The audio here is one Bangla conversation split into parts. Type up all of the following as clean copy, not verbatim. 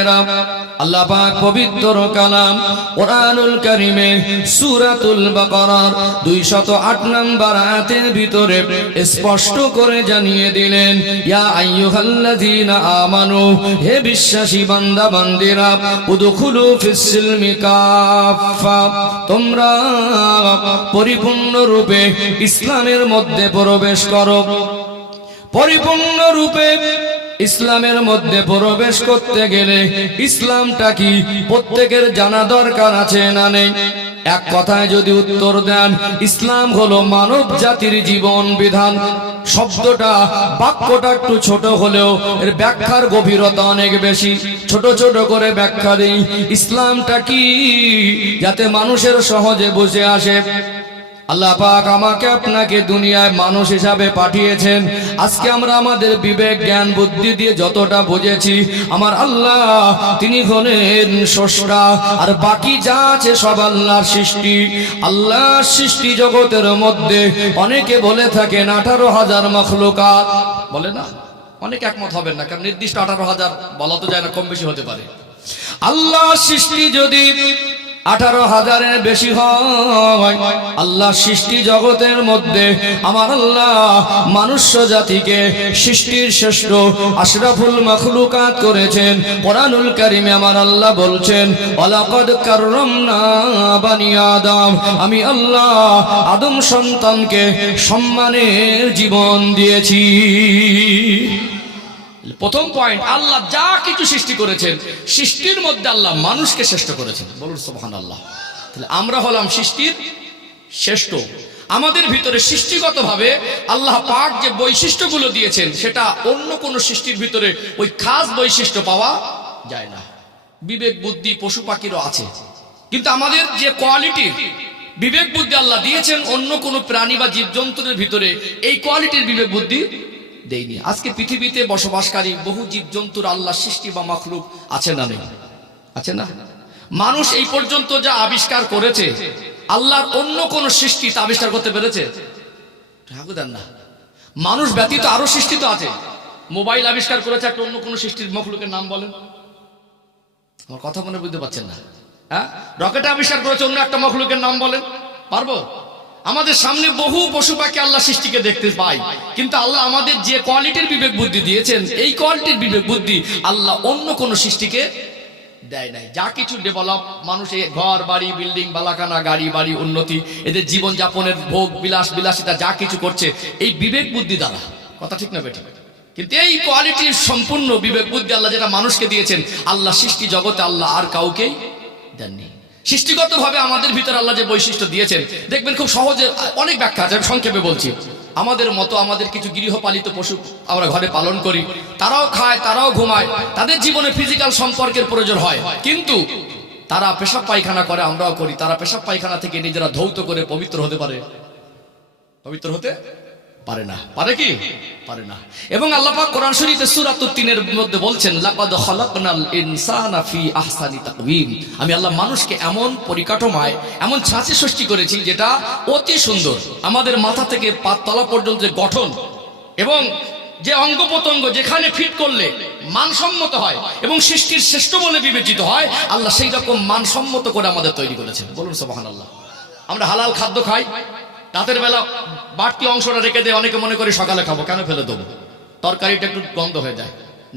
ভাইরা, আল্লাহ পাক পবিত্র কালাম কোরআনুল কারীমে সূরাতুল বাকারার 208 নম্বর আয়াতের ভিতরে স্পষ্ট করে জানিয়ে দিলেন, ইয়া আইয়ুহাল্লাযীনা আমানু, হে বিশ্বাসী বান্দা বান্দিরা, উদখুলু ফিস সিলমি কাফা, তোমরা পরিপূর্ণ রূপে ইসলামের মধ্যে প্রবেশ করো। পরিপূর্ণ রূপে ইসলামের মধ্যে প্রবেশ করতে গেলে ইসলামটা কি প্রত্যেকের জানা দরকার আছে না নেই? এক কথায় যদি উত্তর দেন, ইসলাম হলো মানব জাতির জীবন বিধান। শব্দটা, বাক্যটা একটু ছোট হলেও এর ব্যাখ্যার গভীরতা অনেক বেশি। ছোট ছোট করে ব্যাখ্যা দেই। ইসলামটা কি, যাতে মানুষের সহজে বুঝে আসে। আল্লাহ পাক আমাকে আপনাকে দুনিয়ায় মানুষ হিসাবে পাঠিয়েছেন। আজকে আমরা আমাদের বিবেক জ্ঞান বুদ্ধি দিয়ে যতটা বুঝেছি, আমার আল্লাহ তিনি হলেন স্রষ্টা, আর বাকি যা আছে সব আল্লাহর সৃষ্টি। আল্লাহর সৃষ্টি জগতের মধ্যে অনেকে বলে থাকেন 18,000 মাখলুকাত, বলে না? অনেক একমত হবেন না, কারণ নির্দিষ্ট 18,000 বলা তো যায় না, কম বেশি হতে পারে। আল্লাহর সৃষ্টি যদি 18,000-এর বেশি হয়, আল্লাহ সৃষ্টি জগতের মধ্যে আমার আল্লাহ মনুষ্য জাতিকে সৃষ্টির শ্রেষ্ঠ আশরাফুল মাখলুকাত করেছেন। কোরআনুল কারীমে আমার আল্লাহ বলছেন, ওয়ালাকাদ কাররামনা বানি আদম, আমি আল্লাহ আদম সন্তানকে সম্মানের জীবন দিয়েছি। প্রথম পয়েন্ট, আল্লাহ যা কিছু সৃষ্টি করেছেন, সৃষ্টির মধ্যে আল্লাহ মানুষকে শ্রেষ্ঠ করেছেন। বলুন সুবহানাল্লাহ। তাহলে আমরা হলাম সৃষ্টির শ্রেষ্ঠ। আমাদের ভিতরে সৃষ্টিগতভাবে আল্লাহ পাক যে বৈশিষ্ট্যগুলো দিয়েছেন, সেটা অন্য কোন সৃষ্টির ভিতরে ওই খাস বৈশিষ্ট্য পাওয়া যায় না। বিবেক বুদ্ধি পশু পাখিরও আছে, কিন্তু আমাদের যে কোয়ালিটি বিবেক বুদ্ধি আল্লাহ দিয়েছেন, অন্য কোন প্রাণী বা জীবজন্তুর ভিতরে এই কোয়ালিটির বিবেক বুদ্ধি দেয়নি। আজকে পৃথিবীতে বসবাসকারী বহু জীবজন্তুর আল্লাহ সৃষ্টি বা মাখলুক আছে না নেই? আছে না? মানুষ এই পর্যন্ত যা আবিষ্কার করেছে, আল্লাহর অন্য কোন সৃষ্টি তা আবিষ্কার করতে পেরেছে? না। মানুষ ব্যতীত আরো সৃষ্টি তো আছে। মোবাইল আবিষ্কার করেছে, একটা অন্য কোন সৃষ্টির মাখলুকের নাম বলেন। আমার কথা মনে বুঝতে পারছেন না? হ্যাঁ, রকেট আবিষ্কার করেছে, অন্য একটা মাখলুকের নাম বলেন, পারবো? আমাদের সামনে বহু পশু পাখি আল্লাহ সৃষ্টিকে দেখতে পাই, কিন্তু আল্লাহ আমাদের যে কোয়ালিটির বিবেক বুদ্ধি দিয়েছেন, এই কোয়ালিটির বিবেক বুদ্ধি আল্লাহ অন্য কোন সৃষ্টিকে দেয় নাই। যা কিছু ডেভেলপ, মানুষের ঘর বাড়ি বিল্ডিং বালাখানা গাড়ি বাড়ি উন্নতি, এদের জীবন যাপনের ভোগ বিলাস বিলাসিতা যা কিছু করছে এই বিবেক বুদ্ধি দ্বারা। কথা ঠিক না বেঠিক? কিন্তু এই কোয়ালিটির সম্পূর্ণ বিবেক বুদ্ধি আল্লাহ যেটা মানুষকে দিয়েছেন, আল্লাহ সৃষ্টি জগতে আল্লাহ আর কাউকেই দেননি। সৃষ্টিগতভাবে আমাদের ভিতরে আল্লাহ যে বৈশিষ্ট্য দিয়েছেন, দেখবেন খুব সহজে, অনেক ব্যাখ্যা আছে, সংক্ষেপে বলছি। আমাদের মতো আমাদের কিছু গৃহপালিত পশু আমরা ঘরে পালন করি, তারাও খায়, তারাও ঘুমায়, তাদের জীবনে ফিজিক্যাল সম্পর্কের প্রয়োজন হয়, কিন্তু তারা পেশাব পায়খানা করে, আমরাও করি। তারা পেশাব পায়খানা থেকে নিজেরা ধৌত করে পবিত্র হতে পারে? পবিত্র হতে পারে না। পারে কি? পারে না। এবং আল্লাহ পাক কোরআন শরীফে সূরা তিনের মধ্যে বলছেন, লাকাদ খালাকনাল ইনসানা ফি আহসানি তাকওয়িম, আমি আল্লাহ মানুষকে এমন পরিকাঠামোয়, এমন ছাঁচে সৃষ্টি করেছি যেটা অতি সুন্দর। আমাদের মাথা থেকে পা তলা পর্যন্ত যে গঠন এবং যে অঙ্গ প্রত্যঙ্গ যেখানে ফিট করলে মানসম্মত হয় এবং সৃষ্টির শ্রেষ্ঠ বলে বিবেচিত হয়, আল্লাহ সেই রকম মানসম্মত করে আমাদের তৈরি করেছেন। বলুন সুবহানাল্লাহ। আমরা হালাল খাদ্য খাই, রাতের বেলা বাড়তি অংশটা রেখে দেয়, অনেকে মনে করে সকালে খাবো, কেন ফেলে দেবো? তরকারিটা একটু গন্ধ হয়ে যায়।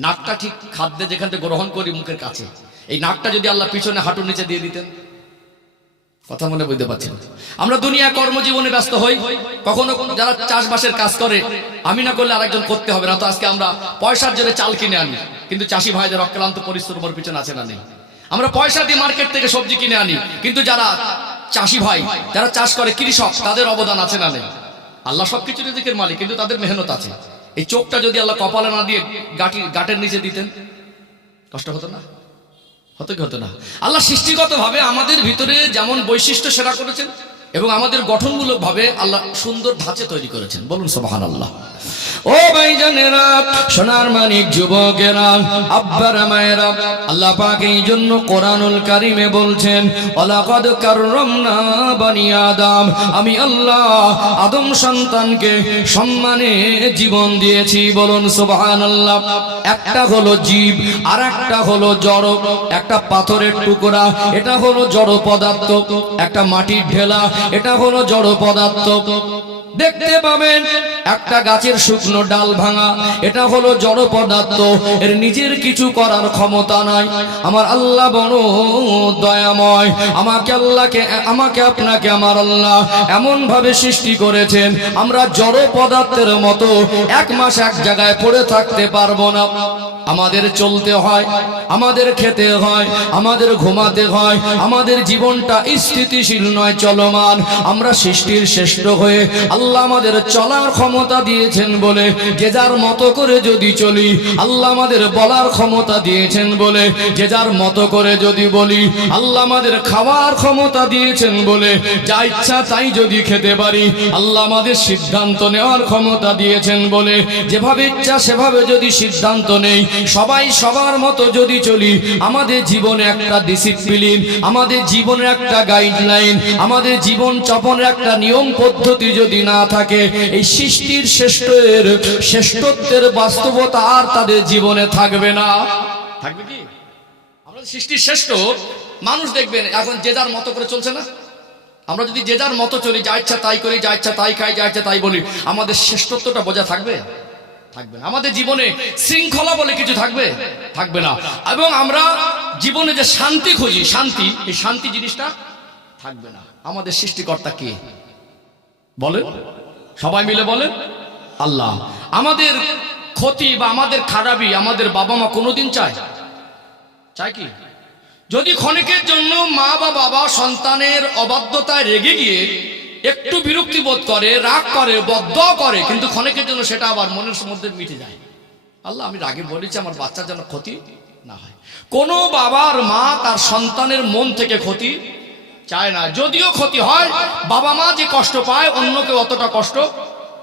নাকটা ঠিক খাদ্যে যেখান থেকে গ্রহণ করি মুখের কাছে, এই নাকটা যদি আল্লাহ পিছনে হাঁটুর নিচে দিয়ে দিতেন। কথা মনে বুঝতে পারছেন? আমরা দুনিয়া কর্মজীবনে ব্যস্ত হই, কখনো যারা চাষবাসের কাজ করে, আমি না করলে আরেকজন করতে হবে না, তো আজকে আমরা পয়সার জন্য চাল কিনে আনি, কিন্তু চাষি ভাইদের অক্লান্ত পরিশ্রমের পিছনে আছে না নেই? আমরা পয়সা দিয়ে মার্কেট থেকে সবজি কিনে আনি, কিন্তু যারা চাষি ভাই, যারা চাষ করে, কৃষক, তাদের অবদান আছে না নেই? আল্লাহ সবকিছু রিজিকের মালিক, কিন্তু তাদের মেহনত আছে। এই চোখটা যদি আল্লাহ কপালে না দিয়ে গাটের নিচে দিতেন, কষ্ট হতো না? হতো কি হতো না? আল্লাহ সৃষ্টিগতভাবে আমাদের ভিতরে যেমন বৈশিষ্ট্য সেরা করেছেন, এবং আমাদের গঠনমূলক ভাবে আল্লাহ সুন্দর ধাঁচে তৈরি করেছেন। বলুন সুবহানাল্লাহ। ও ভাইজানেরা, সোনার মানিক যুবকেরা, আব্বার মায়েরা, আল্লাহ পাক এই জন্য কোরআনুল কারিমে বলছেন, ওয়ালাকাদ কাররামনা বানি আদম, আমি আল্লাহ আদম সন্তানকে সম্মানে জীবন দিয়েছি। বলুন সুবহানাল্লাহ। একটা হলো জীব, আর একটা হলো জড়। একটা পাথরের টুকরা, এটা হলো জড় পদার্থ। একটা মাটির ঢেলা, এটা হলো জড় পদার্থ। দেখতে পাবেন একটা গাছের শুকনো ডাল ভাঙা, এটা হলো জড় পদার্থ, এর নিজের কিছু করার ক্ষমতা নাই। আমার আল্লাহ বড় দয়াময়, আমাকে আপনাকে আমার আল্লাহ এমন ভাবে সৃষ্টি করেছেন, আমরা জড় পদার্থের মতো এক মাস এক জায়গায় পড়ে থাকতে পারবো না। আমাদের চলতে হয়, আমাদের খেতে হয়, আমাদের ঘুমাতে হয়, আমাদের জীবনটা স্থিতিশীল নয়, চলমান। আমরা সৃষ্টির শ্রেষ্ঠ হয়ে আল্লাহ আমাদের চলার ক্ষমতা দিয়েছেন বলে যে যার মতো করে যদি চলি, আল্লাহ আমাদের বলার ক্ষমতা দিয়েছেন বলে যে যার মতো করে যদি বলি, আল্লাহ আমাদের খাওয়ার ক্ষমতা দিয়েছেন বলে যা ইচ্ছা তাই যদি খেতে পারি, আল্লাহ আমাদের সিদ্ধান্ত নেওয়ার ক্ষমতা দিয়েছেন বলে যেভাবে ইচ্ছা সেভাবে যদি সিদ্ধান্ত নেই, সবাই সবার মতো যদি চলি, আমাদের জীবনে একটা ডিসিপ্লিন, আমাদের জীবনের একটা গাইডলাইন, আমাদের জীবন যাপনের একটা নিয়ম পদ্ধতি যদি না থাকে, এই সৃষ্টির শ্রেষ্ঠত্বের বাস্তবতা আর তাদের জীবনে থাকবে না। থাকবে কি? আমরা সৃষ্টির শ্রেষ্ঠ মানুষ, দেখবেন এখন যে যার মতো করে চলছে না। আমরা যদি যে যার মতো চলি, যা ইচ্ছা তাই করি, যা ইচ্ছা তাই খাই, যা ইচ্ছা তাই বলি, আমাদের শ্রেষ্ঠত্বটা বজায় থাকবে? থাকবে না। আমাদের জীবনে শৃঙ্খলা বলে কিছু থাকবে? থাকবে না। এবং আমরা জীবনে যে শান্তি খুঁজি, শান্তি, এই শান্তি জিনিসটা থাকবে না। আমাদের সৃষ্টিকর্তা কে বলেন? সবাই মিলে বলেন, আল্লাহ। আমাদের ক্ষতি বা আমাদের খারাপি আমাদের বাবা মা কোনোদিন চায়? চায় কি? যদি ক্ষণিকের জন্য মা বা বাবা সন্তানের অবাধ্যতায় রেগে গিয়ে একটু বিরক্তি বোধ করে, রাগ করে, বদদোয়া করে, কিন্তু ক্ষণিকের জন্য সেটা আবার মনের মধ্যে মিটে যায়। আল্লাহ, আমি রাগে বলেছি আমার বাচ্চার যেন ক্ষতি না হয়। কোনো বাবার মা তার সন্তানের মন থেকে ক্ষতি চায় না। যদিও ক্ষতি হয়, বাবা মা যে কষ্ট পায় অন্য কেউ অতটা কষ্ট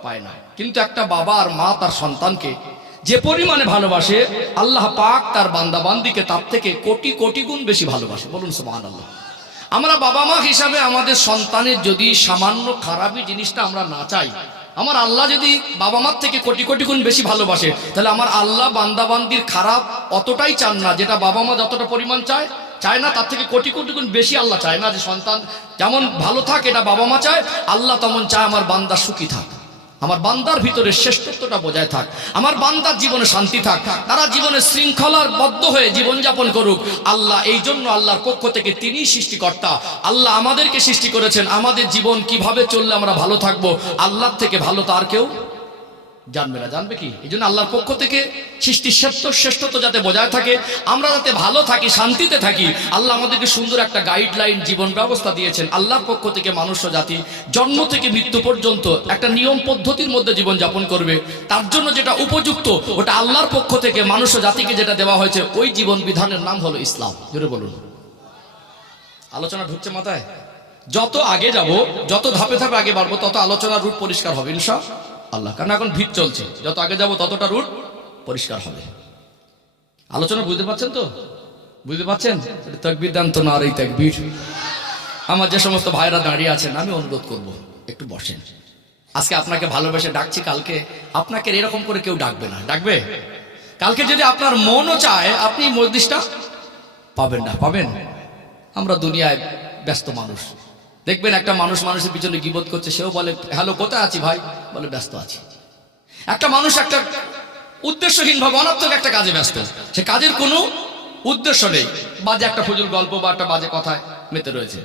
পায় না। কিন্তু একটা বাবা আর মা তার সন্তানকে যে পরিমাণে ভালোবাসে, আল্লাহ পাক তার বান্দা বান্দিকে তার থেকে কোটি কোটি গুণ বেশি ভালোবাসে। বলুন সুবহানাল্লাহ। আমরা বাবা মা হিসাবে আমাদের সন্তানের যদি সামান্য খারাপই জিনিসটা আমরা না চাই, আমার আল্লাহ যদি বাবা মার থেকে কোটি কোটি গুণ বেশি ভালোবাসে, তাহলে আমার আল্লাহ বান্দা বান্দির খারাপ অতটাই চান না, যেটা বাবা মা যতটা পরিমাণ চায় না, তার থেকে কোটি কোটি গুণ বেশি আল্লাহ চায় না। যে সন্তান যেমন ভালো থাকে এটা বাবা মা চায়, আল্লাহ তেমন চায় আমার বান্দা সুখী থাক, আমার বান্দার ভিতরে শ্রেষ্ঠত্বটা বজায় থাক, আমার বান্দার জীবনে শান্তি থাক, তারা জীবনে শৃঙ্খলার বদ্ধ হয়ে জীবনযাপন করুক। আল্লাহ এই জন্য আল্লাহর পক্ষ থেকে তিনিই সৃষ্টিকর্তা। আল্লাহ আমাদেরকে সৃষ্টি করেছেন, আমাদের জীবন কিভাবে চললে আমরা ভালো থাকবো, আল্লাহর থেকে ভালো তার কেউ জানবে না। জানবে কি? এই জন্য আল্লাহর পক্ষ থেকে সৃষ্টির শ্রেষ্ঠত্ব যাতে বজায় থাকে, আমরা যাতে ভালো থাকি, শান্তিতে থাকি, আল্লাহ আমাদেরকে সুন্দর একটা গাইডলাইন জীবন ব্যবস্থা দিয়েছেন। আল্লাহর পক্ষ থেকে মানুষ জাতি জন্ম থেকে মৃত্যু পর্যন্ত একটা নিয়ম পদ্ধতির মধ্যে জীবন যাপন করবে। তার জন্য যেটা উপযুক্ত ওটা আল্লাহর পক্ষ থেকে মানুষ জাতিকে যেটা দেওয়া হয়েছে, ওই জীবন বিধানের নাম হলো ইসলাম। জোরে বলুন। আলোচনা ঢুকছে মাথায়? যত আগে যাব, যত ধাপে ধাপে আগে বাড়বো, তত আলোচনার রুট পরিষ্কার হবে ইনশাআল্লাহ। কারণ এখন ভিড় চলছে, যত আগে যাব ততটা রুট পরিষ্কার হবে। আলোচনা বুঝতে পারছেন তো? বুঝতে পারছেন? তাকবীর দেন তো, নারে তাকবীর। আমার যে সমস্ত ভাইরা দাঁড়িয়ে আছেন, আমি অনুরোধ করব একটু বসেন। আজকে আপনাকে ভালোবেসে ডাকছি, কালকে আপনাকে এরকম করে কেউ ডাকবে না। ডাকবে? কালকে যদি আপনার মনও চায়, আপনি মজলিসটা পাবেন না। পাবেন? আমরা দুনিয়ায় ব্যস্ত মানুষ। দেখবেন একটা মানুষ মানুষের পিছনে গীবত করছে, সেও বলে হ্যালো কোথায় আছি ভাই, বলে ব্যস্ত আছি। একটা মানুষ একটা উদ্দেশ্যহীন ভাবে অনর্থক একটা কাজে ব্যস্ত, সে কাজের কোনো উদ্দেশ্য নেই, বাজে একটা ফুজুল গল্প বা একটা বাজে কথায় মেতে রয়েছে।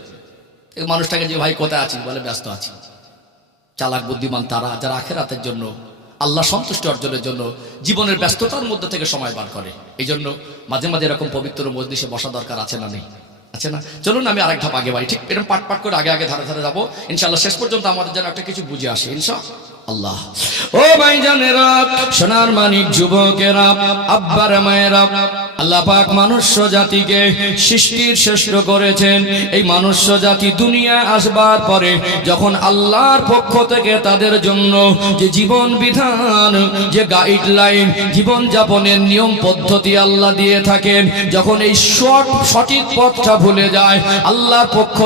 এই মানুষটাকে যে ভাই কোথায় আছি, বলে ব্যস্ত আছি। চালাক বুদ্ধিমান তারা যারা আখিরাতের জন্য, আল্লাহ সন্তুষ্টি অর্জনের জন্য জীবনের ব্যস্ততার মধ্যে থেকে সময় বার করে। এই জন্য মাঝে মাঝে এরকম পবিত্র মজলিসে বসা দরকার আছে না নেই? আছে না? চলুন আমি আরেক ধাপ আগে বাড়ি, ঠিক এরকম পাট পাট করে আগে ধারে ধারে যাবো ইনশাআল্লাহ। শেষ পর্যন্ত আমাদের যেন একটা কিছু বুঝে আসে ইনশাআল্লাহ। ও ভাইজানেরা, সোনার মানিক যুবকেরা, আব্বার মায়েরা, আল্লাহ পাক মনুষ্য জাতিকে সৃষ্টির শ্রেষ্ঠ করেছেন। এই মনুষ্য জাতি দুনিয়ায় আসবার পরে যখন আল্লাহর পক্ষ থেকে তাদের জন্য যে জীবন বিধান, যে গাইডলাইন, জীবন যাপনের নিয়ম পদ্ধতি আল্লাহ দিয়ে থাকেন, যখন এই সঠিক পথটা ভুলে যায়, আল্লাহর পক্ষ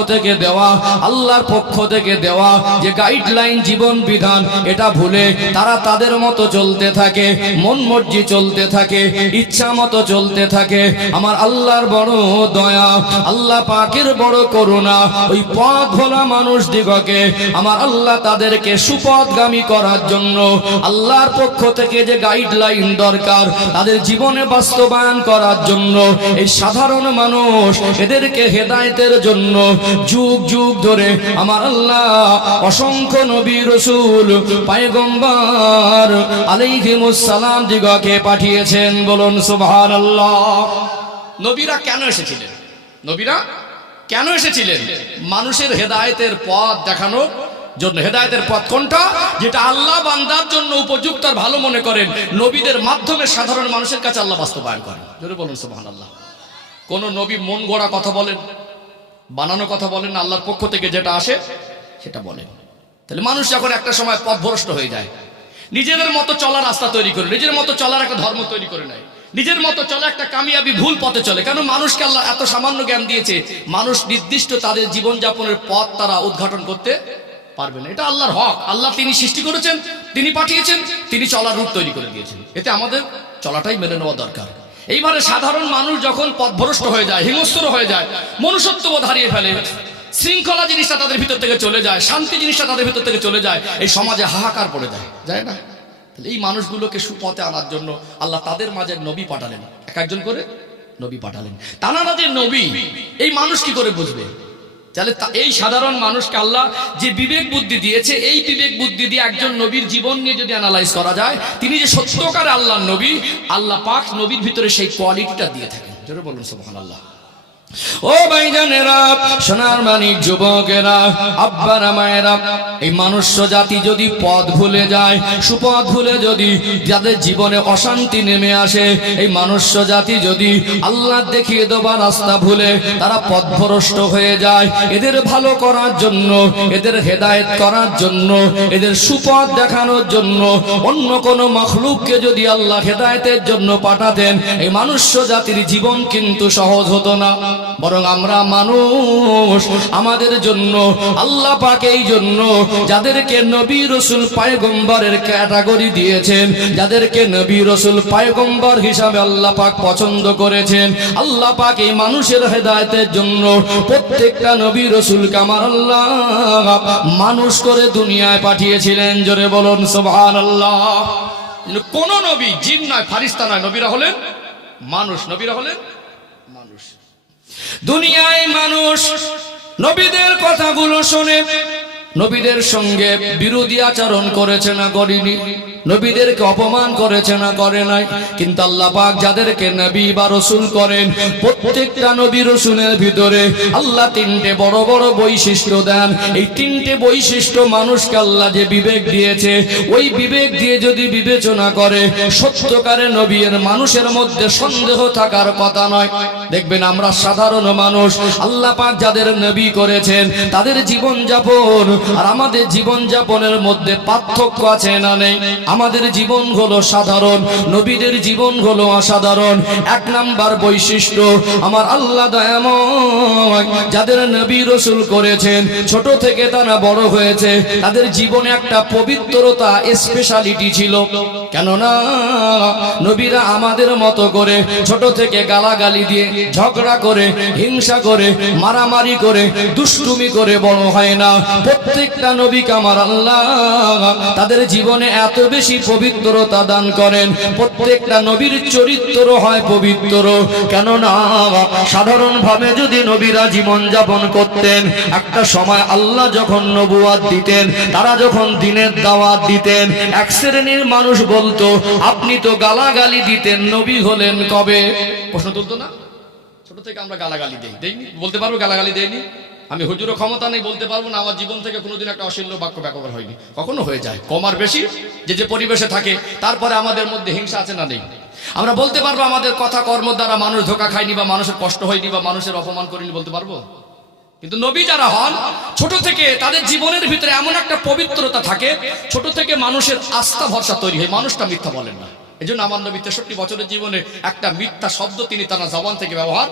থেকে দেওয়া যে গাইডলাইন, জীবন বিধান, এটা ভুলে তারা তাদের মতো চলতে থাকে, মন মর্জি চলতে থাকে, ইচ্ছা মতো চলতে থাকে। আমার আল্লাহর বড় দয়া, আল্লাহ পাকের বড় করুণা, ওই পথ ভোলা মানুষ দিগকে আমার আল্লাহ তাদেরকে সুপথগামী করার জন্য আল্লাহর পক্ষ থেকে যে গাইডলাইন দরকার তাদের জীবনে বাস্তবায়ন করার জন্য এই সাধারণ মানুষ এদেরকে হেদায়েতের জন্য যুগ যুগ ধরে আমার আল্লাহ অসংখ্য নবী রাসূল পয়গম্বর আলাইহিমুস সালাম দিগকে পাঠিয়েছেন। বলুন সুবহানাল্লাহ। নবীরা কেন এসেছিলেন? নবীরা কেন এসেছিলেন? মানুষের হেদায়েতের পথ দেখানোর জন্য। হেদায়েতের পথ কোনটা? যেটা আল্লাহ বান্দার জন্য উপযুক্ত আর ভালো মনে করেন, নবীদের মাধ্যমে সাধারণ মানুষের কাছে আল্লাহ বাস্তবায়ন করেন। জোরে বলুন সুবহানাল্লাহ। কোন নবী মন গড়া কথা বলেন, বানানো কথা বলেন না, আল্লাহর পক্ষ থেকে যেটা আসে সেটা বলেন। তাহলে মানুষ যখন একটা সময় পথভ্রষ্ট হয়ে যায়, নিজেদের মতো চলার রাস্তা তৈরি করে, নিজের মতো চলার একটা ধর্ম তৈরি করে নেয়, নিজের মতো চলে একটা কামিয়াবি ভুল পথে চলে। কেন? মানুষকে আল্লাহ এত সামান্য জ্ঞান দিয়েছে, মানুষ নির্দিষ্ট তাদের জীবন যাপনের পথ তারা উদ্ঘাটন করতে পারবে না। এটা আল্লাহর হক। আল্লাহ তিনি সৃষ্টি করেছেন, তিনি পাঠিয়েছেন, তিনি চলার রূপ তৈরি করে দিয়েছেন। এতে আমাদের চলাটাই মেনে নেওয়া দরকার। এইবারে সাধারণ মানুষ যখন পথভ্রষ্ট হয়ে যায়, হিংস্র হয়ে যায়, মনুষ্যত্ববোধ হারিয়ে ফেলে, শৃঙ্খলা জিনিসটা তাদের ভিতর থেকে চলে যায়, শান্তি জিনিসটা তাদের ভিতর থেকে চলে যায়, এই সমাজে হাহাকার পড়ে যায় না? এই মানুষগুলোকে সুপথে আনার জন্য আল্লাহ তাদের মাঝে নবী পাঠালেন, একজন করে নবী পাঠালেন। তারা যে নবী, এই মানুষ কি করে বুঝবে? তাহলে এই সাধারণ মানুষকে আল্লাহ যে বিবেক বুদ্ধি দিয়েছে, এই বিবেক বুদ্ধি দিয়ে একজন নবীর জীবন নিয়ে যদি অ্যানালাইজ করা যায়, তিনি যে সত্যকার আল্লাহর নবী, আল্লাহ পাক নবীর ভিতরে সেই কোয়ালিটিটা দিয়ে থাকেন। জোরে বলুন সুবহানাল্লাহ। ও ভাইজানেরা, সোনার মানিক যুবকেরা, আব্বারা মায়েরা, এই মনুষ্য জাতি যদি পথ ভুলে যায়, সুপথ ভুলে যদি যাদের জীবনে অশান্তি নেমে আসে, এই মনুষ্য জাতি যদি আল্লাহ দেখিয়ে দেওয়া রাস্তা ভুলে তারা পথভ্রষ্ট হয়ে যায়, এদের ভালো করার জন্য, এদের হেদায়েত করার জন্য, এদের সুপথ দেখানোর জন্য অন্য কোন মাখলুককে যদি আল্লাহ হেদায়েতের জন্য পাঠাতেন, এই মনুষ্য জাতির জীবন কিন্তু সহজ হতো না। বরং আমরা মানুষ, আমাদের জন্য আল্লাহ পাক এই জন্য যাদেরকে নবী রাসূল পয়গম্বরের ক্যাটাগরি দিয়েছেন, যাদেরকে নবী রাসূল পয়গম্বর হিসাবে আল্লাহ পাক পছন্দ করেছেন, আল্লাহ পাক এই মানুষের হেদায়েতের জন্য প্রত্যেকটা নবী রাসূলকে আমার আল্লাহ মানুষ করে দুনিয়ায় পাঠিয়েছিলেন। জোরে বলুন সুবহানাল্লাহ। কোন নবী জিন নয়, ফারিস্তা নয়, নবীরা হলেন মানুষ। নবীরা হলেন মানুষ। দুনিয়ায় মানুষ নবীদের কথাগুলো শুনে নবীদের সঙ্গে বিরোধী আচরণ করেছে না করেনি, নবীদেরকে অপমান করেছে না করে নাই। কিন্তু আল্লাহ পাক যাদেরকে নবী বা রাসূল করেন, প্রত্যেকটা নবী রাসূলের ভিতরে আল্লাহ তিনটে বড় বড় বৈশিষ্ট্য দেন। এই তিনটে বৈশিষ্ট্য মানুষকে আল্লাহ যে বিবেক দিয়েছে, ওই বিবেক দিয়ে যদি বিবেচনা করে, সত্যকারে নবীর মানুষের মধ্যে সন্দেহ থাকার কথা নয়। দেখবেন আমরা সাধারণ মানুষ, আল্লাহ পাক যাদের নবী করেছেন তাদের জীবন যাপন আর আমাদের জীবন যাপনের মধ্যে পার্থক্য আছে না নেই? আমাদের জীবন হলো সাধারণ, নবীদের জীবন হলো অসাধারণ। এক নাম্বার বৈশিষ্ট্য, আমার আল্লাহ দয়াময় যাদের নবী রাসূল করেছেন, ছোট থেকে তারা বড় হয়েছে, তাদের জীবনে একটা পবিত্রতা, স্পেশালিটি ছিল। কেননা নবীরা আমাদের মতো করে ছোট থেকে গালাগালি দিয়ে, ঝগড়া করে, হিংসা করে, মারামারি করে, দুষ্টুমি করে বড় হয় না। প্রত্যেকটা নবীকে আমার আল্লাহ তাদের জীবনে এত বেশি পবিত্রতা দান করেন, প্রত্যেকটা নবীর চরিত্র হয় পবিত্র। কেননা সাধারণভাবে যদি নবীরা জীবন যাপন করতেন, একটা সময় আল্লাহ যখন নবুয়াত দিতেন, তারা যখন দ্বীনের দাওয়াত দিতেন, এক শ্রেণীর মানুষ বলতো, আপনি তো গালাগালি দিতেন, নবী হলেন কবে? প্রশ্ন তুলতো না? ছোট থেকে আমরা গালাগালি দেইনি, বলতে পারবো গালাগালি দেয়নি? আমি হুজুরও ক্ষমতা নেই বলতে পারবো না আমার জীবন থেকে কোনোদিন একটা অশ্লীল বাক্য ব্যবহার হয়নি। কখনো হয়ে যায়, কম আর বেশি যে যে পরিবেশে থাকে। তারপরে আমাদের মধ্যে হিংসা আছে না নেই? আমরা বলতে পারবো আমাদের কথা কর্ম দ্বারা মানুষ ধোঁকা খায়নি বা মানুষের কষ্ট হয়নি বা মানুষের অপমান করেনি, বলতে পারবো? কিন্তু নবী যারা হন ছোট থেকে তাদের জীবনের ভিতরে এমন একটা পবিত্রতা থাকে, ছোট থেকে মানুষের আস্থা ভরসা তৈরি হয়, মানুষটা মিথ্যা বলেন না। এই জন্য আমার নবী 63 বছরের জীবনে একটা মিথ্যা শব্দ তিনি তার জবান থেকে ব্যবহার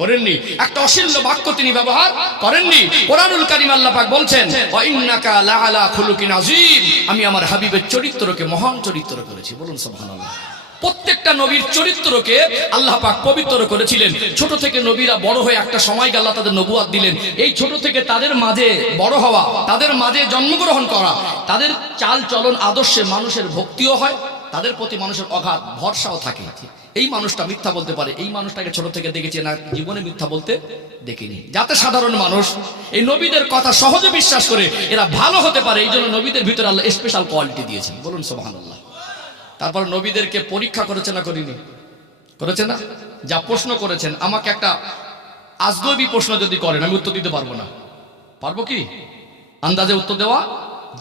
করেননি, একটা অশ্লীল বাক্য তিনি ব্যবহার করেননি। কোরআনুল কারীম আল্লাহ পাক বলছেন, ওয়া ইন্নাকা লাআলা খুলুকিন আযীম, আমি আমার হাবিবের চরিত্রকে মহান চরিত্র করেছি। বলুন সুবহানাল্লাহ। প্রত্যেকটা নবীর চরিত্রকে আল্লাহ পাক পবিত্র করেছিলেন। ছোট থেকে নবীরা বড় হয়ে একটা সময় আল্লাহ তাদের নবুয়াত দিলেন। এই ছোট থেকে তাদের মাঝে বড় হওয়া, তাদের মাঝে জন্মগ্রহণ করা, তাদের চাল চলন আদর্শে মানুষের ভক্তিও হয়, তাদের প্রতি মানুষের অগাধ ভরসাও থাকে। এই মানুষটা মিথ্যা বলতে পারে, এই মানুষটাকে ছোট থেকে দেখেছি না, জীবনে মিথ্যা বলতে দেখিনি। যাতে সাধারণ মানুষ এই নবীদের কথা সহজে বিশ্বাস করে এরা ভালো হতে পারে, এই জন্য নবীদের ভিতরে আল্লাহ স্পেশাল কোয়ালিটি দিয়েছেন। বলুন সুবহানাল্লাহ। তারপর নবীদেরকে পরীক্ষা করেছে না করিনি? করেছে না? যা প্রশ্ন করেছেন, আমাকে একটা আজগবি প্রশ্ন যদি করেন আমি উত্তর দিতে পারবো না। পারবো কি? আন্দাজে উত্তর দেওয়া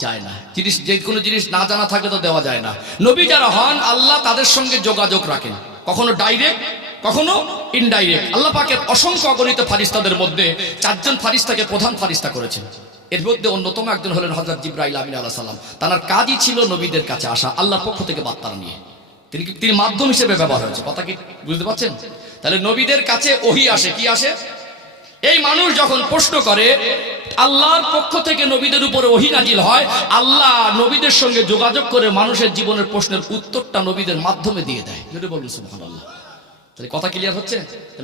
যায় না। জিনিস যে কোনো জিনিস না জানা থাকে তো দেওয়া যায় না। নবী যারা হন আল্লাহ তাদের সঙ্গে যোগাযোগ রাখেন, কখনো ডাইরেক্ট কখনো ইনডাইরেক্ট। আল্লাহ পাকের অসংখ্য অগণিত ফারিস্তাদের মধ্যে 4 জন ফারিস্তাকে প্রধান ফারিস্তা করেছেন। এর মধ্যে অন্যতম একজন হলেন হযরত জিবরাইল আমিন আলাইহিস সালাম। তার কাজই ছিল নবীদের কাছে আসা, আল্লাহর পক্ষ থেকে বার্তা নিয়ে। তিনি মাধ্যম হিসেবে ব্যবহার হয়েছে। কথা কি বুঝতে পারছেন? তাহলে নবীদের কাছে ওহী আসে, কি আসে? এই মানুষ যখন প্রশ্ন করে আল্লাহর পক্ষ থেকে নবীদের উপরে ওহী নাজিল হয়, আল্লাহ নবীদের সঙ্গে যোগাযোগ করে মানুষের জীবনের প্রশ্নের উত্তরটা নবীদের মাধ্যমে দিয়ে দেয়। যদি বলুন সুবহানাল্লাহ। তাহলে কথা ক্লিয়ার হচ্ছে?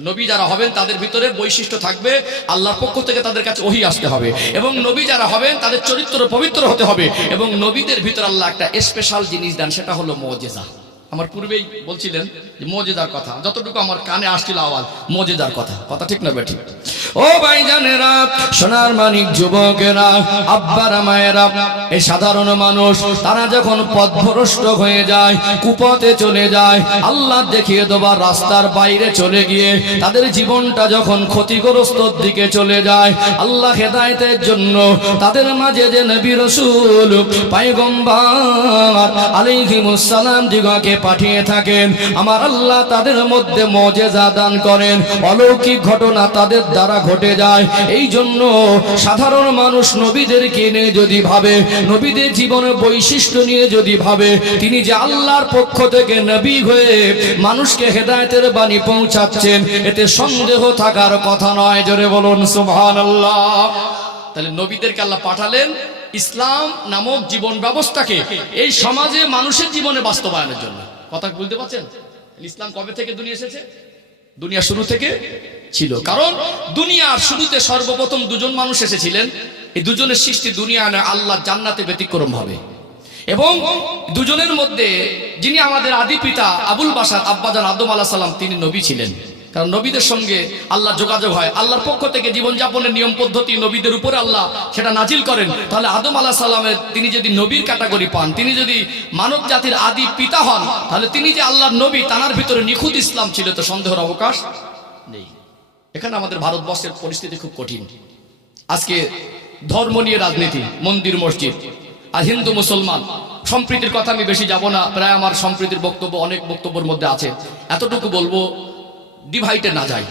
নবী যারা হবেন তাদের ভিতরে বৈশিষ্ট্য থাকবে, আল্লাহর পক্ষ থেকে তাদের কাছে ওহী আসতে হবে, এবং নবী যারা হবেন তাদের চরিত্র পবিত্র হতে হবে, এবং নবীদের ভিতরে আল্লাহ একটা স্পেশাল জিনিস দেন, সেটা হলো মুজিজা। আমার পূর্বেই বলছিলেন যে মুজিজার কথা, যতটুকু আমার কানে আসছিল আওয়াজ, মুজিজার কথা। কথা ঠিক না বেঠিক? ও ভাইজানেরা, সোনার মানিক যুবকেরা, আব্বারা মায়েরা, এই সাধারণ মানুষ তারা যখন পথভ্রষ্ট হয়ে যায়, কুপথে চলে যায়, আল্লাহ দেখিয়ে দেবার রাস্তার বাইরে চলে গিয়ে তাদের জীবনটা যখন ক্ষতিগ্রস্তর দিকে চলে যায়, আল্লাহ হেদায়েতের জন্য তাদের মাঝে যে নবী রাসূল পয়গম্বর আলাইহিমুস সালাম দিগকে পাঠিয়ে থাকেন, আমার আল্লাহ তাদের মধ্যে মুজিজা দান করেন, অলৌকিক ঘটনা তাদের দ্বারা ঘটে যায়। এই জন্য সাধারণ মানুষ নবীদেরকে নিয়ে যদি ভাবে, নবীদের জীবনের বৈশিষ্ট্য নিয়ে যদি ভাবে, তিনি যে আল্লাহর পক্ষ থেকে নবী হয়ে মানুষকে হেদায়েতের বাণী পৌঁছাচ্ছেন, এতে সন্দেহ থাকার কথা নয়। জোরে বলুন সুবহানাল্লাহ। তাহলে নবীদেরকে আল্লাহ পাঠালেন ইসলাম নামক জীবন ব্যবস্থাকে এই সমাজে মানুষের জীবনে বাস্তবায়নের জন্য। কথা বুঝতে পারছেন? ইসলাম কবে থেকে দুনিয়া এসেছে? দুনিয়া শুরু থেকে ছিল। কারণ দুনিয়ার শুরুতে সর্বপ্রথম 2 জন মানুষ এসেছিলেন। এই 2 জনের সৃষ্টি দুনিয়া না আল্লাহ জান্নাতে ব্যতিক্রম ভাবে, এবং 2 জনের মধ্যে যিনি আমাদের আদি পিতা আবুল বাশার আব্বাজান আদম আলাইহিস সালাম, তিনি নবী ছিলেন। কারণ নবীদের সঙ্গে আল্লাহ যোগাযোগ হয়, আল্লাহর পক্ষ থেকে জীবনযাপনের নিয়ম পদ্ধতি নবীদের উপরে আল্লাহ সেটা নাজিল করেন। তাহলে আদম আলাইহিস সালামের তিনি যদি নবীর ক্যাটাগরি পান, তিনি যদি মানব জাতির আদি পিতা হন, তাহলে তিনি যে আল্লাহর নবী, তার ভিতরে নিখুঁত ইসলাম ছিল, তো সন্দেহের অবকাশ নেই। এখানে আমাদের ভারতবর্ষের পরিস্থিতি খুব কঠিন। আজকে ধর্ম নিয়ে রাজনীতি, মন্দির মসজিদ, আর হিন্দু মুসলমান সম্প্রীতির কথা আমি বেশি যাব না, প্রায় আমার সম্প্রীতির বক্তব্য অনেক বক্তব্যের মধ্যে আছে। এতটুকু বলবো, ডিভাইডে না যায়।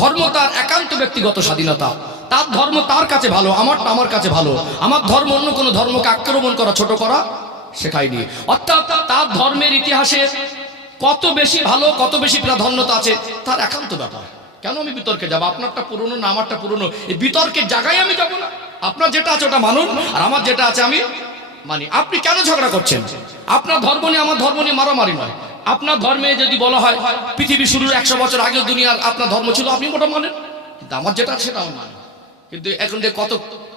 ধর্ম তার একান্ত ব্যক্তিগত স্বাধীনতা, তার ধর্ম তার কাছে ভালো, আমারটা আমার কাছে ভালো। আমার ধর্ম অন্য কোনো ধর্মকে আক্রমণ করা, ছোট করা শেখায়নি। অর্থাৎ তার ধর্মের ইতিহাসে কত বেশি ভালো, কত বেশি প্রাধান্যতা আছে তার একান্ত ব্যাপার। কেন আমি বিতর্কে যাব? আপনারটা পুরনো না আমারটা পুরনো, এই বিতর্কের জায়গায় আমি যাব না। আপনার যেটা আছে ওটা মানুন, আর আমার যেটা আছে আমি মানি। আপনি কেন ঝগড়া করছেন? আপনার ধর্ম নিয়ে আমার ধর্ম নিয়ে মারামারি নয়। আপনার ধর্মে যদি বলা হয় পৃথিবী শুরুর 100 বছর আগে দুনিয়ার আপনার ধর্ম ছিল, আপনি ওটা মানেন, কিন্তু আমার যেটা আছে সেটাও মানে। কিন্তু এখন যে কত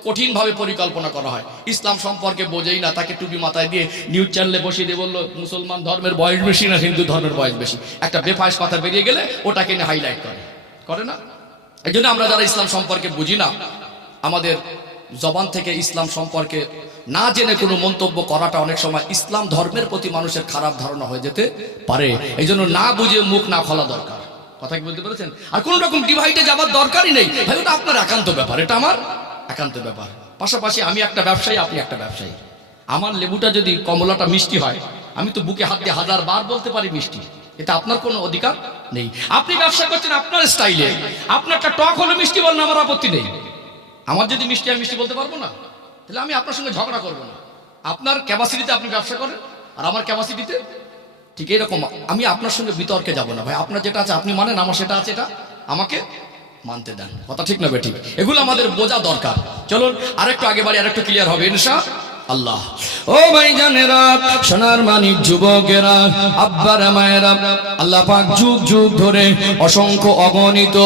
কঠিন ভাবে পরিকল্পনা করা হয়, ইসলাম সম্পর্কে বোঝেই না, তাকে টুপি মাথায় দিয়ে নিউজ চ্যানেলে বসিয়ে দিয়ে বললো মুসলমান ধর্মের বয়স বেশি না হিন্দু ধর্মের বয়স বেশি, একটা বেফাস কথা বেরিয়ে গেলে ওটাকে নিয়ে হাইলাইট করে না। এই জন্য আমরা যারা ইসলাম সম্পর্কে বুঝি না, আমাদের জবান থেকে ইসলাম সম্পর্কে না জেনে কোনো মন্তব্য করাটা অনেক সময় ইসলাম ধর্মের প্রতি মানুষের খারাপ ধারণা হয়ে যেতে পারে। এই জন্য না বুঝে মুখ না খোলা দরকার। কথা কি বলতে পেরেছেন? আর কোন রকম ডিভাইডে যাবার দরকারই নেই ভাই, ওটা আপনার একান্ত ব্যাপার, এটা আমার একান্ত ব্যাপার। পাশাপাশি আমি একটা ব্যবসায়ী, আপনি একটা ব্যবসায়ী। আমার লেবুটা যদি কমলাটা মিষ্টি হয়, আমি তো বুকে হাত দিয়ে 1000 বার বলতে পারি মিষ্টি, এটা আপনার কোনো অধিকার নেই। আপনি ব্যবসা করছেন আপনার স্টাইলে, আপনারটা টক হলে মিষ্টি বলেন, আমার আপত্তি নেই। আমার যদি মিষ্টি, আমি মিষ্টি বলতে পারবো না, তাহলে আমি আপনার সঙ্গে ঝগড়া করবো না। আপনার ক্যাপাসিটিতে আপনি ব্যবসা করেন, আর আমার ক্যাপাসিটিতে ঠিক এরকম আমি আপনার সঙ্গে বিতর্কে যাব না ভাই। আপনার যেটা আছে আপনি মানেন, আমার সেটা আছে, এটা আমাকে মানতে দেন। কথা ঠিক না বেঠিক? এগুলো আমাদের বোঝা দরকার। চলুন আরেকটু আগে বাড়ি, আরেকটু ক্লিয়ার হবে ইনশাআল্লাহ। ও ভাই জানেরা, সোনার মানিক যুবকেরা, আব্বারা মায়েরা, আল্লাহ পাক যুগ যুগ ধরে অসংখ্য অগণিত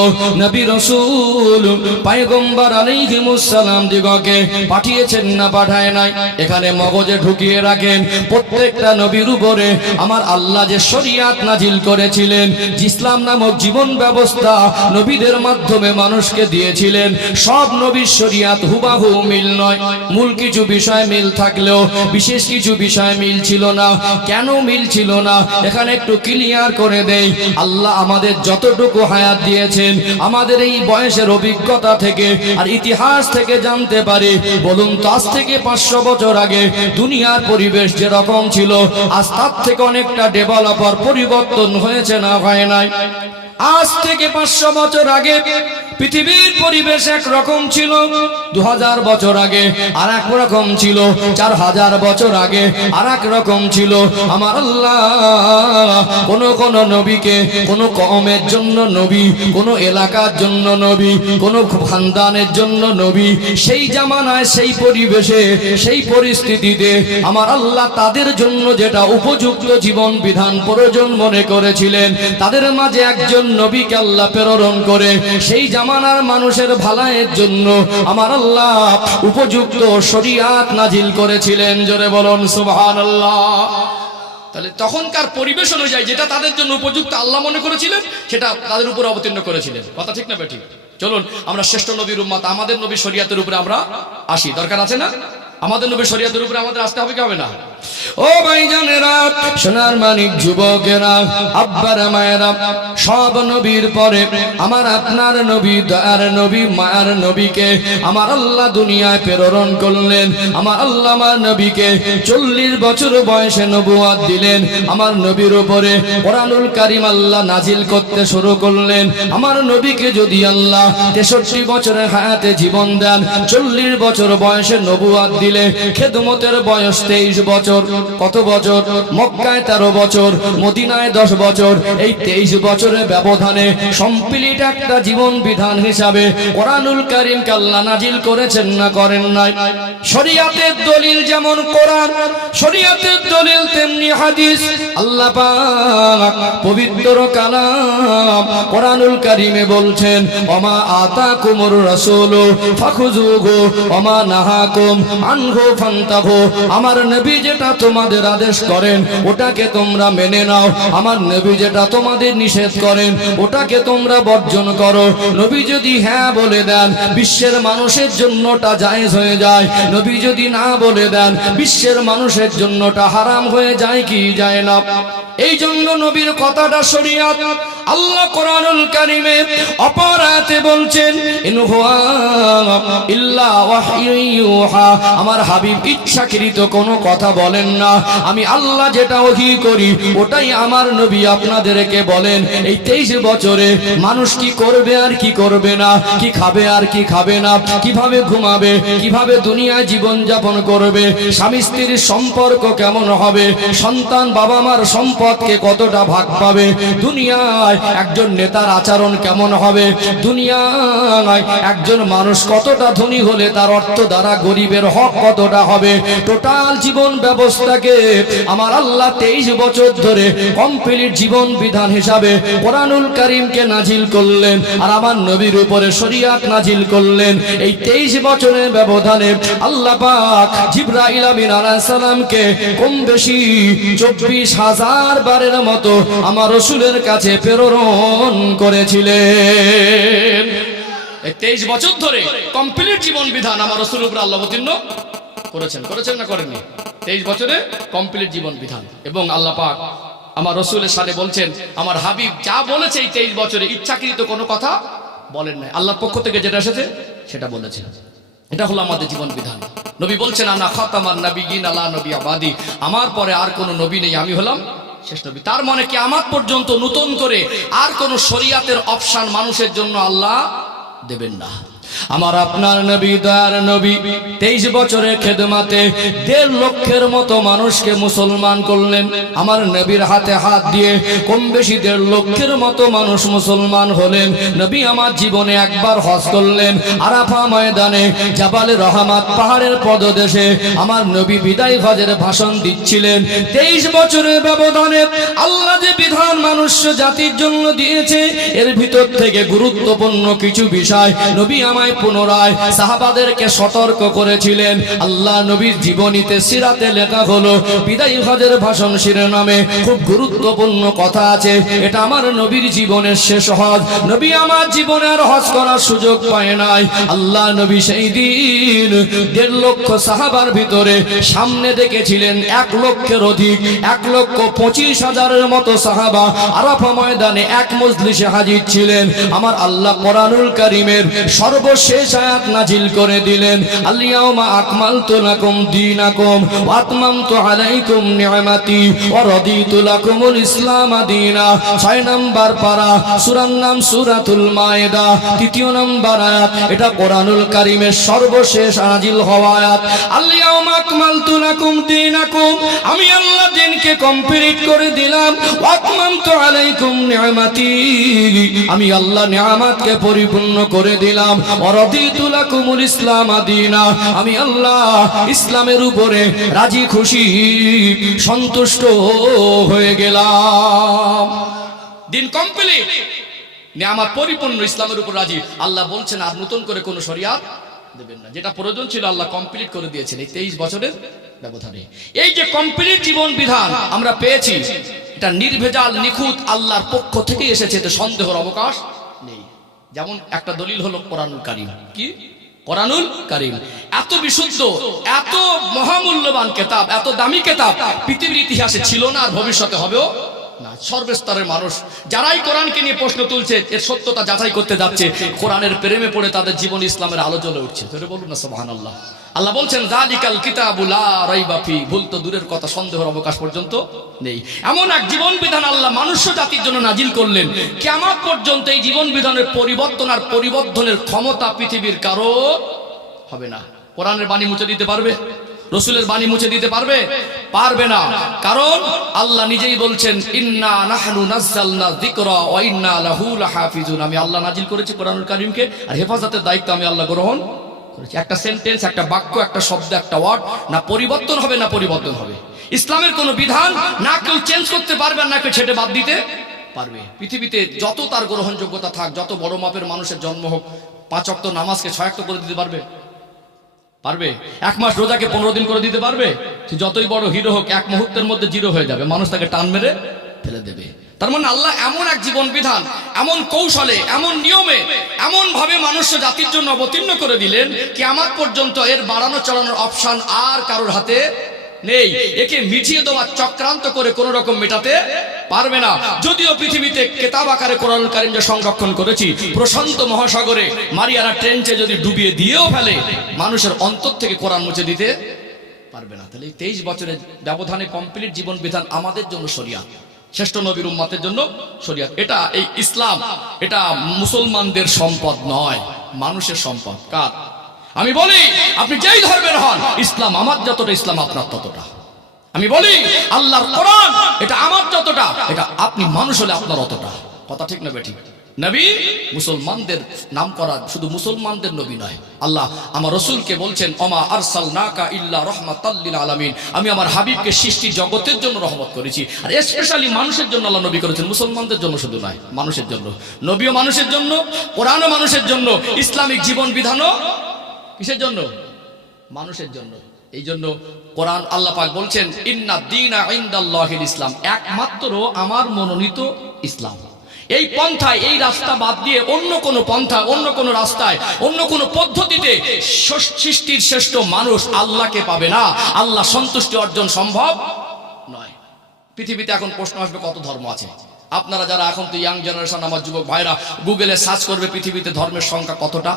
নবী রাসূল পয়গম্বর আলাইহিমুস সালাম দিগকে পাঠিয়েছেন না পাঠায় নাই? এখানে মগজে ঢুকিয়ে রাখেন, প্রত্যেকটা নবীর উপরে আমার আল্লাহ যে শরিয়াত নাজিল করেছিলেন, ইসলাম নামক জীবন ব্যবস্থা নবীদের মাধ্যমে মানুষকে দিয়েছিলেন, সব নবীর শরিয়াত হুবাহু মিল নয়। মূল কিছু বিষয় মিল থাকলেও বিশেষ কিছু বিষয় মিল ছিল না। কেন মিল ছিল না এখানে একটু ক্লিয়ার করে দেই। আল্লাহ আমাদের যতটুকু হায়াত দিয়েছেন, আমাদের এই বয়সের অভিজ্ঞতা থেকে আর ইতিহাস থেকে জানতে পারি। বলুন তো, আজ থেকে 500 বছর আগে দুনিয়ার পরিবেশ যেরকম ছিল, আজ তার থেকে অনেকটা ডেভেলপার পরিবর্তন হয়েছে না হয় নাই? আজ থেকে 500 বছর আগে পৃথিবীর পরিবেশ একরকম ছিল, 2000 বছর আগে আর এক রকম ছিল, 4000 বছর আগে আর এক রকম ছিল। আমার আল্লাহ কোন নবীকে কোন কওমের জন্য নবী, কোন এলাকার জন্য নবী, কোন খানদানের জন্য নবী, সেই জামানায় সেই পরিবেশে সেই পরিস্থিতিতে আমার আল্লাহ তাদের জন্য যেটা উপযুক্ত জীবন বিধান প্রয়োজন মনে করেছিলেন, তাদের মাঝে একজন নবীকে আল্লাহ প্রেরণ করে সেই জামানার মানুষের ভালাইয়ের জন্য আমার আল্লাহ উপযুক্ত শরিয়াত নাজিল করেছিলেন। জোরে বলুন সুবহানাল্লাহ। তাহলে তখনকার পরিবেশ অনুযায়ী যেটা তাদের জন্য উপযুক্ত আল্লাহ মনে করেছিলেন, সেটা তাদের উপর অবতীর্ণ করেছিলেন। কথা ঠিক না বেঠিক? চলুন আমরা শ্রেষ্ঠ নবীর উম্মত, আমাদের নবী শরিয়াতের উপরে আমরা আসি। দরকার আছে না? আমাদের নবী শরিয়াতের উপরে আমাদের আসতে হবে কি হবে না? ও ভাইজানেরা, সোনার মানিক যুবকেরা, আব্বারা মায়েরা, সব নবীর পরে আমার আপনার নবী, দয়ার নবী, মায়ার নবীকে আমার আল্লাহ দুনিয়ায় প্রেরণ করলেন। আমার আল্লাহ আমার নবীকে 40 বছর বয়সে নবুয়ত দিলেন। আমার নবীর উপরে কোরআনুল কারীম আল্লাহ নাজিল করতে শুরু করলেন। আমার নবীকে যদি আল্লাহ 63 বছরের হায়াতে জীবন দেন, 40 বছর বয়সে নবুয়ত দিলে খেদমতের বয়স 23 বছর। কত বছর? মক্কায় 13 বছর, মদিনায় 10 বছর। এই 23 বছরের ব্যবধানে সম্পূর্ণ একটা জীবন বিধান হিসাবে কোরআনুল কারীমকে আল্লাহ নাজিল করেছেন না করেন নাই? শরিয়াতের দলিল যেমন কোরআন, শরিয়াতের দলিল তেমনি হাদিস। আল্লাহ পাক পবিত্র কালাম কোরআনুল কারীমে বলছেন, ওমা আতাকুমুর রাসূলু ফাখুযুহু ওমা নাহাকুম আনহু ফান্তাহু। আমার নবী যেটা তোমাদের আদেশ করেন ওটাকে তোমরা মেনে নাও, আমার নবী যেটা তোমাদের নিষেধ করেন ওটাকে তোমরা বর্জন করো। নবী যদি হ্যাঁ বলে দেন, বিশ্বের মানুষের জন্যটা জায়েজ হয়ে যায়। নবী যদি না বলে দেন, বিশ্বের মানুষের জন্যটা হারাম হয়ে যায় কি যায় না? এই জন্য নবীর কথাটা শরিয়াত। আল্লাহ কোরআনুল কারীমে অপর আয়াতে বলছেন, ইন হুয়া ইল্লা ওয়াহয়ুন ইউহা। আমার হাবিব ইচ্ছাকৃত কোনো কথা বলেন না, আমি আল্লাহ যেটা ওহী করি ওটাই আমার নবী আপনাদেরকে বলেন। এই 23 বছরে মানুষ কি করবে আর কি করবে না, কি খাবে আর কি খাবে না, কিভাবে ঘুমাবে, কিভাবে দুনিয়ায় জীবন যাপন করবে, স্বামী স্ত্রীর সম্পর্ক কেমন হবে, সন্তান বাবা মার সম্পদকে কতটা ভাগ পাবে, দুনিয়ায় একজন নেতার আচরণ কেমন হবে, দুনিয়ায় একজন মানুষ কতটা ধনী হলে তার অর্থ দ্বারা গরিবের হক কতটা হবে, টোটাল জীবন ব্যবস্থাকে আমার আল্লাহ 23 বছর ধরে কমপ্লিট জীবন বিধান হিসাবে কোরআনুল কারীমকে নাজিল করলেন। আর আমার নবীর উপরে শরিয়াত নাজিল করলেন। এই 23 বছরের ব্যবধানে আল্লাহ পাক জিবরাইল আমিন আলাইহিস সালামকে কম বেশি 24,000 বারের মতো আমার রাসূলের কাছে প্রেরণ করেছিলেন। এই 23 বছর ধরে কমপ্লিট জীবন বিধান আমার রাসূলের উপর আল্লাহ অবতীর্ণ করেছেন না করেননি? 23 বছরে কমপ্লিট জীবন বিধান। এবং আল্লাহ পাক আমার রাসূলের সাথে বলছেন, আমার হাবিব যা বলেছে এই 23 বছরে ইচ্ছাকৃত কোনো কথা বলেন নাই, আল্লাহর পক্ষ থেকে যেটা এসেছে সেটা বলেছেন। এটা হলো আমাদের জীবন বিধান। নবী বলছেন, আনা খাতামান নাবিয়িন আলা নবী আবাদি, আমার পরে আর কোনো নবী নেই, আমি হলাম শেষ নবী। তার মানে কিয়ামত পর্যন্ত নতুন করে আর কোন শরীয়তের অপশন মানুষের জন্য আল্লাহ দেবেন না। আমার আপনার নবী দয়ার নবী 23 বছরের খেদমাতে 1.5 লক্ষের মতো মানুষকে মুসলমান করলেন। আমার নবীর হাতে হাত দিয়ে কম বেশি 1.5 লক্ষের মতো মানুষ মুসলমান হলেন। নবী আমার জীবনে একবার হজ করলেন আরাফা ময়দানে জাবালে রহমাত পাহাড়ের পদদেশে। আমার নবী বিদায় হজের ভাষণ দিচ্ছিলেন। 23 বছরের ব্যবধানে আল্লাহ যে বিধান মানুষ জাতির জন্য দিয়েছে এর ভিতর থেকে গুরুত্বপূর্ণ কিছু বিষয় নবী পুনরায় সাহাবাদেরকে সতর্ক করেছিলেন। আল্লাহ নবীর জীবনীতে সিরাতে লেখা হলো বিদায়ী হজের ভাষণ শিরোনামে খুব গুরুত্বপূর্ণ কথা আছে। এটা আমার নবীর জীবনের শেষ হজ। নবী আমার জীবনে আর হজ করার সুযোগ পায় নাই। আল্লাহ নবী সেই দিন 1.5 লক্ষ সাহাবার ভিতরে সামনে দেখেছিলেন 1 লক্ষের অধিক 1,25,000-এর মতো সাহাবা আরাফা ময়দানে এক মজলিসে হাজির ছিলেন। আমার আল্লাহ কোরআনুল কারীমের সর্বশেষ আয়াত নাজিল করে দিলেন, আল-ইয়াওমা আকমালতু লাকুম দীনাকুম ওয়া আতমামতু আলাইকুম নি'মাতি ওয়া রাদিতু লাকুমুল ইসলাম দীনা। 6 নম্বর পারা, সূরার নাম সূরাতুল মায়েদা, 3 নম্বর আয়াত। এটা কোরআনুল কারীমের সর্বশেষ নাজিল হওয়া আয়াত। আল-ইয়াওমা আকমালতু লাকুম দীনাকুম, আমি আল্লাহ দিনকে কমপ্লিট করে দিলাম। ওয়া আতমামতু আলাইকুম নি'মাতি, আমি আল্লাহ নিয়ামতকে পরিপূর্ণ করে দিলাম। ওয়ারাদিতু লাকুমুল ইসলাম দীনা, আমি আল্লাহ ইসলামের উপরে রাজি খুশি সন্তুষ্ট হয়ে গেলাম। দিন কমপ্লিট, নিয়ামত পরিপূর্ণ, ইসলামের উপর রাজি। আল্লাহ বলছেন আর নতুন করে কোন শরিয়াত দেবেন না। যেটা প্রয়োজন ছিল আল্লাহ কমপ্লিট করে দিয়েছেন এই 23 বছরের ব্যবধানে। এই যে কমপ্লিট জীবন বিধান আমরা পেয়েছি, এটা নির্ভেজাল নিখুঁত আল্লাহর পক্ষ থেকে এসেছে, এতে সন্দেহের অবকাশ নেই। যেমন একটা দলিল হলো কোরআনুল কারীম। কি কোরআনুল কারীম? এত বিশুদ্ধ, এত মহামূল্যবান কিতাব, এত দামি কিতাব পৃথিবীর ইতিহাসে ছিল না, আর ভবিষ্যতে হবেও না। সর্বস্তরের মানুষ যারাই কোরআনকে নিয়ে প্রশ্ন তুলছে, এর সত্যতা যাচাই করতে যাচ্ছে, কোরআনের প্রেমে পড়ে তাদের জীবন ইসলামের আলো জ্বলে উঠছে। তো বলুন না সুবহানাল্লাহ। আল্লাহ বলছেন যালিকাল কিতাবু লা রাইবা ফি, ভুল তো দূরের কথা, সন্দেহের অবকাশ পর্যন্ত নেই। এমন এক জীবন বিধান আল্লাহ মানুষ জাতির জন্য নাজিল করলেন, কিয়ামত পর্যন্ত এই জীবন বিধানের পরিবর্তন আর পরিবর্তনের ক্ষমতা পৃথিবীর কারো হবে না। কোরআনের বাণী মুছে দিতে পারবে? রাসূলের বাণী মুছে দিতে পারবে? পারবে না। কারণ আল্লাহ নিজেই বলছেন ইন্না নাহনু নাযালনা যিকরা ওয়া ইন্না লাহু লাহাফিজুন, আমি আল্লাহ নাজিল করেছি কোরআনুল কারীমকে, আর হেফাজতের দায়িত্ব আমি আল্লাহ গ্রহণ করেছি। একটা সেন্টেন্স, একটা বাক্য, একটা শব্দ, একটা ওয়ার্ড না পরিবর্তন হবে না পরিবর্তন হবে। ইসলামের কোন বিধান না কেউ চেঞ্জ করতে পারবে, না কেউ ছেড়ে বাদ দিতে পারবে। পৃথিবীতে যত তার গ্রহণযোগ্যতা থাক, যত বড় মাপের মানুষের জন্ম হোক, 5 ওয়াক্ত নামাজকে 6 ওয়াক্ত করে দিতে পারবে? পারবে? 1 মাস রোজাকে 15 দিন করে দিতে পারবে? সে যতই বড় হিরো হোক, 1 মুহূর্তের মধ্যে জিরো হয়ে যাবে, মানুষ তাকে টান মেরে ফেলে দেবে। তার মানে আল্লাহ এমন এক জীবন বিধান, এমন কৌশলে, এমন নিয়মে, এমন ভাবে মানুষ জাতির জন্য অবতীর্ণ করে দিলেন, কিয়ামত পর্যন্ত এর বাড়ানো চড়ানোর অপশন আর কারোর হাতে নেই। একে মিটিয়ে দেওয়া, চক্রান্ত করে কোন রকম মেটাতে পারবে না। যদিও পৃথিবীতে কিতাব আকারে কোরআনুল কারীম যে সংরক্ষণ করেছি, প্রশান্ত মহাসাগরে মারিয়ানা ট্রেঞ্চে যদি ডুবিয়ে দিয়েও ফেলে, মানুষের অন্তর থেকে কোরআন মুছে দিতে পারবে না। তাহলে 23 বছরের ব্যবধানে কমপ্লিট জীবন বিধান আমাদের জন্য শরিয়াত, শ্রেষ্ঠ নবীর উম্মতের জন্য শরিয়াত। এটা এই ইসলাম, এটা মুসলমানদের সম্পদ নয়, মানুষের সম্পদ। কার? আমি বলি আপনি যেই ধর্মের হন, ইসলাম আমার যতটা, ইসলাম আপনার ততটা। আমি বলি আল্লাহর কোরআন এটা আমার যতটা, এটা আপনি মানুষ হলে আপনার অতটা। কথা ঠিক না বেঠিক? নবী মুসলমানদের নাম করা, শুধু মুসলমানদের নবী নয়। আল্লাহ আমার রাসূলকে বলছেন ওমা আরসালনাকা ইল্লা রাহমাতাল লিল আলামিন, আমি আমার হাবিবকে সৃষ্টি জগতের জন্য রহমত করেছি। আর স্পেশালি মানুষের জন্য আল্লাহ নবী করেছেন, মুসলমানদের জন্য শুধু নয়, মানুষের জন্য। নবীও মানুষের জন্য, কোরআনও মানুষের জন্য, ইসলামিক জীবন বিধানও কিসের জন্য? মানুষের জন্য। এই জন্য কোরআন আল্লাহ পাক বলছেন ইন্না দীনা ইনদাল্লাহিল ইসলাম, একমাত্র আমার মনোনীত ইসলাম। এই পন্থায়, এই রাস্তা বাদ দিয়ে অন্য কোন পন্থা, অন্য কোন রাস্তায়, অন্য কোন পদ্ধতিতে সৃষ্টির শ্রেষ্ঠ মানুষ আল্লাহকে পাবে না, আল্লাহ সন্তুষ্টি অর্জন সম্ভব নয়। পৃথিবীতে এখন প্রশ্ন আসবে কত ধর্ম আছে। আপনারা যারা এখন তো ইয়াং জেনারেশন, আমার যুবক ভাইরা গুগলে সার্চ করবে পৃথিবীতে ধর্মের সংখ্যা কতটা,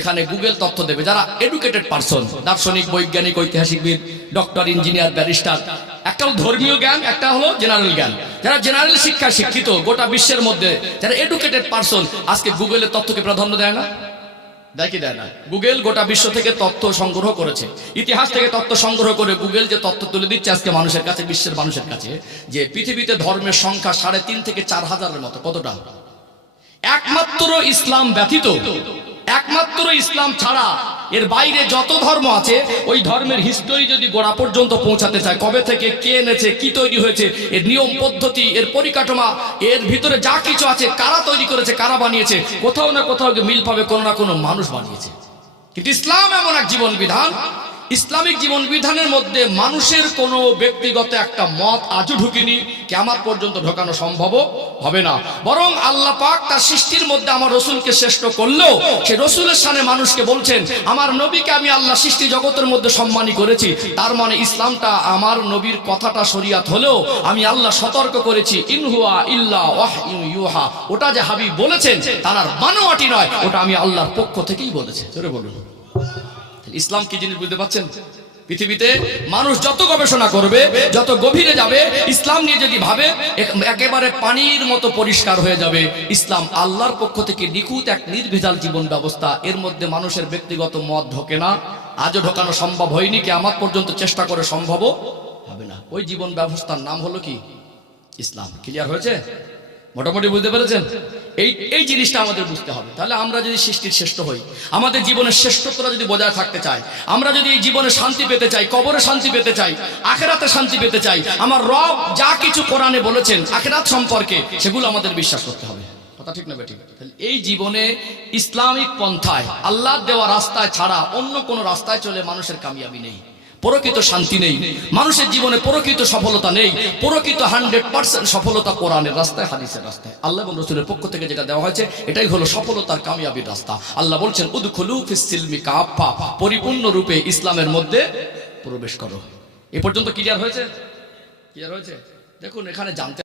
এখানে গুগল তথ্য দেবে। যারা এডুকেটেড পারসন, দার্শনিক, বৈজ্ঞানিক, ঐতিহাসিকবিদ, ডক্টর, ইঞ্জিনিয়ার, ব্যারিস্টার, একটা হলো ধর্মীয় জ্ঞান, একটা হলো জেনারেল জ্ঞান। যারা জেনারেল শিক্ষায় শিক্ষিত গোটা বিশ্বের মধ্যে, যারা এডুকেটেড পারসন, আজকে গুগলের তথ্যকে প্রাধান্য দেয় না, দেয় কি দেয় না? গুগল গোটা বিশ্ব থেকে তথ্য সংগ্রহ করেছে, ইতিহাস থেকে তথ্য সংগ্রহ করে গুগল যে তথ্য তুলে দিচ্ছে আজকে মানুষের কাছে, বিশ্বের মানুষের কাছে, যে পৃথিবীতে ধর্মের সংখ্যা 3.5 থেকে 4 হাজারের মতো। কতটা? একমাত্র ইসলাম ব্যতীত, একমাত্র ইসলাম ছাড়া এর বাইরে যত ধর্ম আছে, ওই ধর্মের হিস্টোরি যদি গোড়া পর্যন্ত পৌঁছাতে চায়, কবে থেকে কে এনেছে, কি তৈরি হয়েছে, এর নিয়ম পদ্ধতি, এর পরিকাঠামো, এর ভিতরে যা কিছু আছে, কারা তৈরি করেছে, কারা বানিয়েছে, কোথাও না কোথাও মিল পাবে, কোনো না কোনো মানুষ বানিয়েছে। কিন্তু ইসলাম এমন এক জীবন বিধান, ইসলামিক জীবন বিধানের মধ্যে মানুষের কোনো ব্যক্তিগত একটা মত আজও ঢুকিনি, কিয়ামত পর্যন্ত ঢোকানো সম্ভব হবে না। বরং আল্লাহ পাক তার সৃষ্টির মধ্যে আমার রসুলকে শ্রেষ্ঠ করলেও সে রসুলের সামনে মানুষকে বলছেন, আমার নবীকে আমি আল্লাহ সৃষ্টি জগতের মধ্যে সম্মানী করেছি। তার মানে ইসলামটা আমার নবীর কথাটা শরিয়াত হলেও আমি আল্লাহ সতর্ক করেছি, ইনহুয়া ইল্লা ওয়াহয়ু ইউহা, ওটা যে হাবিব বলেছেন তার আর বানোয়াটি নয়, ওটা আমি আল্লাহর পক্ষ থেকেই বলেছি। জোরে বলুন। ইসলাম কি জিনিস বুঝতে পারছেন? পৃথিবীতে মানুষ যত গবেষণা করবে, যত গভীরে যাবে, ইসলাম নিয়ে যদি ভাবে, একেবারে পানির মতো পরিষ্কার হয়ে যাবে। ইসলাম আল্লাহর পক্ষ থেকে নিখুঁত এক নির্ভেজাল জীবন ব্যবস্থা। এর মধ্যে মানুষের ব্যক্তিগত মত ঢোকে না, আজও ঢোকানো সম্ভব হয়নি, কিয়ামত পর্যন্ত চেষ্টা করে সম্ভবও হবে না। ওই জীবন ব্যবস্থার নাম হলো কি? ইসলাম। ক্লিয়ার হয়েছে? মোটামুটি বুঝতে পেরেছেন? এই জিনিসটা আমাদের বুঝতে হবে। তাহলে আমরা যদি সৃষ্টির শ্রেষ্ঠ হই, আমাদের জীবনের শ্রেষ্ঠত্বটা যদি বজায় থাকতে চাই, আমরা যদি এই জীবনে শান্তি পেতে চাই, কবরে শান্তি পেতে চাই, আখেরাতে শান্তি পেতে চাই, আমার রব যা কিছু কোরআনে বলেছেন আখেরাত সম্পর্কে, সেগুলো আমাদের বিশ্বাস করতে হবে। কথা ঠিক না বেঠিক? তাহলে এই জীবনে ইসলামিক পন্থায়, আল্লাহ দেওয়া রাস্তায় ছাড়া অন্য কোনো রাস্তায় চলে মানুষের কামিয়াবি নেই, প্রকৃত শান্তি নেই, মানুষের জীবনে প্রকৃত সফলতা নেই। প্রকৃত 100% সফলতা কোরআনের রাস্তায়, হাদিসের রাস্তায়, আল্লাহ এবং রাসূলের পক্ষ থেকে যেটা দেওয়া হয়েছে, এটাই হলো সফলতার কামিয়াবির রাস্তা। আল্লাহ বলছেন, উদখুলু ফিস সিলমি কাফা, পরিপূর্ণ রূপে ইসলামের মধ্যে প্রবেশ করো। এ পর্যন্ত ক্লিয়ার হয়েছে? ক্লিয়ার হয়েছে? দেখুন, এখানে জানতে